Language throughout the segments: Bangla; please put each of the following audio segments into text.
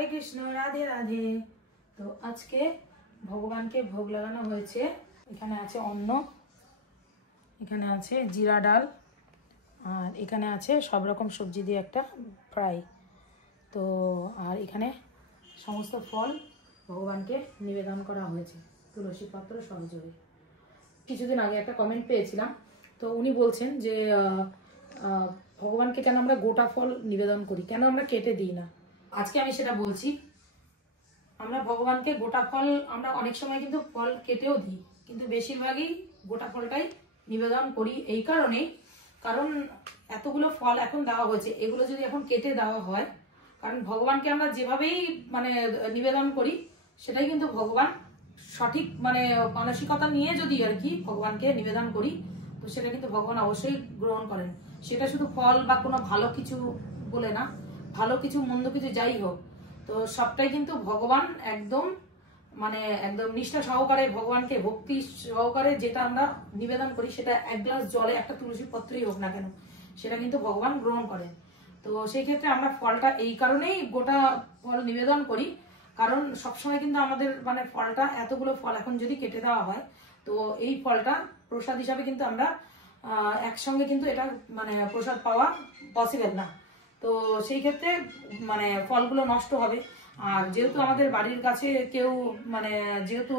हरे कृष्ण राधे राधे। तो आज के भगवान के भोग लगाना হয়েছে। এখানে আছে অন্ন, এখানে আছে জিরা ডাল, আর এখানে আছে সব রকম সবজি দিয়ে একটা ফ্রাই। তো আর এখানে সমস্ত ফল ভগবানকে নিবেদন করা হয়েছে তুলসী পত্র সহযোগে। কিছুদিন আগে একটা কমেন্ট পেয়েছিলাম, তো উনি বলছেন যে ভগবানকে কেন আমরা গোটা ফল নিবেদন করি, কেন আমরা কেটে দিই না। আজকে আমি সেটা বলছি। আমরা ভগবানকে গোটা ফল, আমরা অনেক সময় কিন্তু ফল কেটেও দিই, কিন্তু বেশিরভাগই গোটা ফলটাই নিবেদন করি। এই কারণে, কারণ এতগুলো ফল এখন দেওয়া হয়েছে, এগুলো যদি এখন কেটে দেওয়া হয়, কারণ ভগবানকে আমরা যেভাবেই মানে নিবেদন করি সেটাই কিন্তু ভগবান সঠিক মানে মানসিকতা নিয়ে যদি আর কি ভগবানকে নিবেদন করি, তো সেটা কিন্তু ভগবান অবশ্যই গ্রহণ করেন। সেটা শুধু ফল বা কোনো ভালো কিছু বলে না, ভালো কিছু মন্দ কিছু যাই হোক, তো সবটাই কিন্তু ভগবান একদম মানে একদম নিষ্ঠা সহকারে ভগবানকে ভক্তি সহকারে যেটা আমরা নিবেদন করি, সেটা এক গ্লাস জলে একটা তুলসী পত্রই হোক না কেন, সেটা কিন্তু ভগবান গ্রহণ করেন। তো সেই ক্ষেত্রে আমরা ফলটা এই কারণেই গোটা ফল নিবেদন করি, কারণ সবসময় কিন্তু আমাদের মানে ফলটা এতগুলো ফল এখন যদি কেটে দেওয়া হয়, তো এই ফলটা প্রসাদ হিসাবে কিন্তু আমরা একসঙ্গে কিন্তু এটা মানে প্রসাদ পাওয়া পসিবল না। তো সেই ক্ষেত্রে মানে ফলগুলো নষ্ট হবে। আর যেহেতু আমাদের বাড়ির কাছে কেউ মানে যেহেতু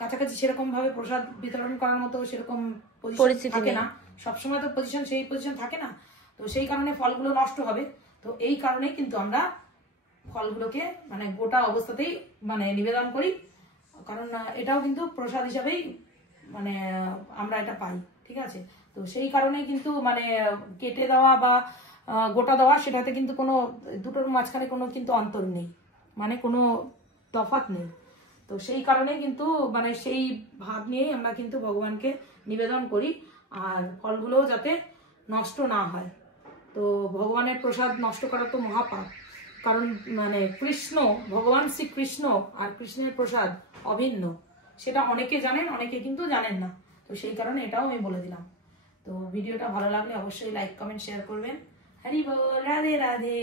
কাছাকাছি সেরকম ভাবে প্রসাদ বিতরণ করার মতো সেরকম পরিস্থিতি থাকে না, সবসময় তো সেই পজিশন থাকে না, তো সেই কারণে ফলগুলো নষ্ট হবে। তো এই কারণেই কিন্তু আমরা ফলগুলোকে মানে গোটা অবস্থাতেই মানে নিবেদন করি, কারণ এটাও কিন্তু প্রসাদ হিসাবেই মানে আমরা এটা পাই, ঠিক আছে। তো সেই কারণেই কিন্তু মানে কেটে দেওয়া বা গোটা দেওয়া সেটাতে কিন্তু কোনো দুটোর মাঝখানে কোনো কিন্তু অন্তর নেই, মানে কোনো তফাৎ নেই। তো সেই কারণেই কিন্তু মানে সেই ভাব নিয়েই আমরা কিন্তু ভগবানকে নিবেদন করি, আর ফলগুলোও যাতে নষ্ট না হয়। তো ভগবানের প্রসাদ নষ্ট করা তো মহাপাপ, কারণ মানে কৃষ্ণ, ভগবান শ্রীকৃষ্ণ আর কৃষ্ণের প্রসাদ অভিন্ন, সেটা অনেকে জানেন, অনেকে কিন্তু জানেন না। তো সেই কারণে এটাও আমি বলে দিলাম। তো ভিডিওটা ভালো লাগলে অবশ্যই লাইক কমেন্ট শেয়ার করবেন। হরি বল, রাধে রাধে।